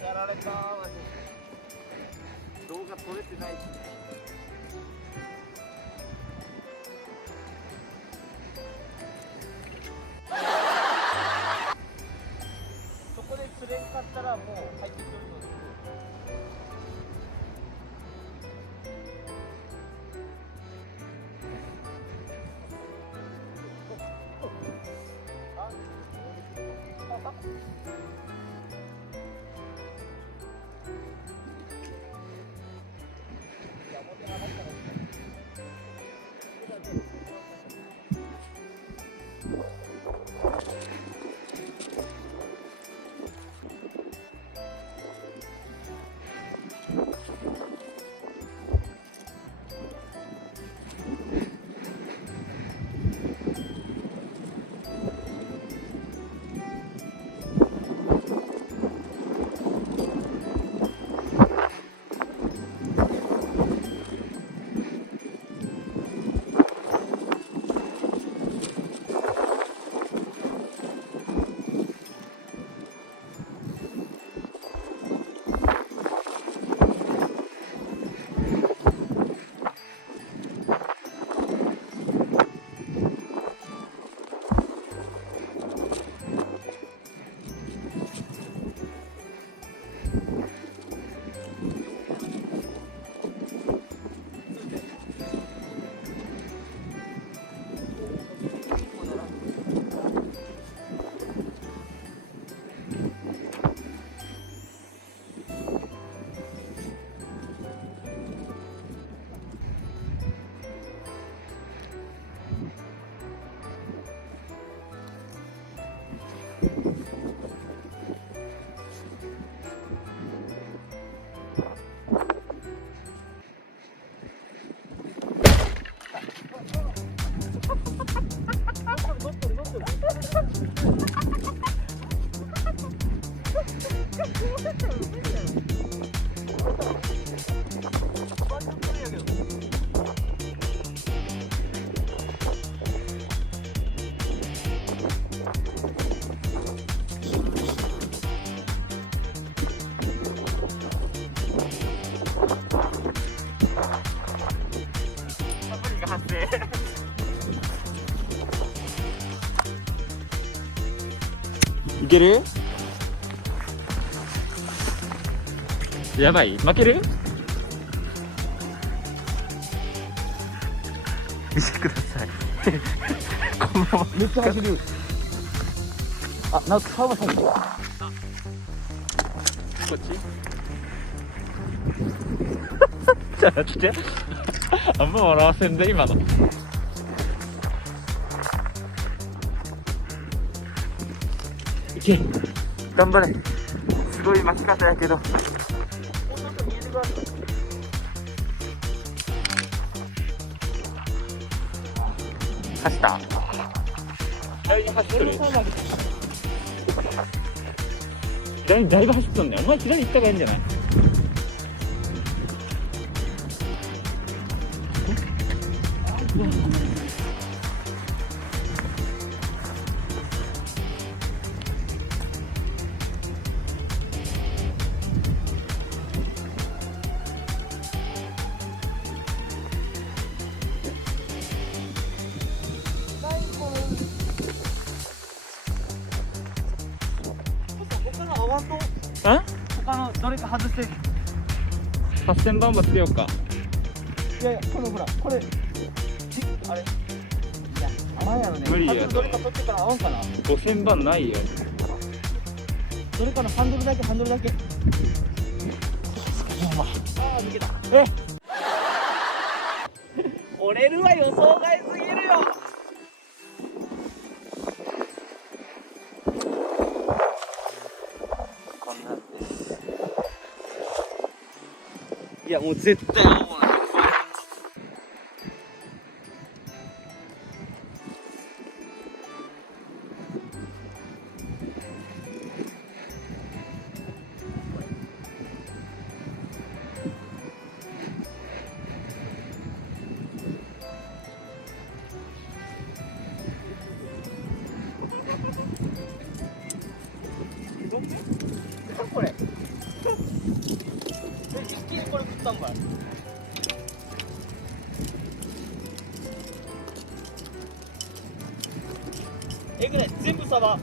やられたー。動画撮れてないですね。そこで釣れんかったらもう入ってくるので。いける？やばい、負ける？見てください。このままめっちゃ走る。あ、なんか川場さん。こっち？ちょっと待って。あんま笑わせんで今の。いけ、頑張れ。すごい巻き方やけど。走った？左に走ってる。左にだいぶ走っとんねん。お前左行った方がいいんじゃない？他のどれか外して。8000番もつけようか。いやいや、このほら、これあれ、いや、合わんやろね。無理や。どれか取ってから合わんかな。5000番ないよ。どれかのハンドルだけ、ハンドルだけ。ああ、抜けた。折れるは予想外すぎるよ。こんなんです。いや、もう絶対合わない。えぐない、全部サバ。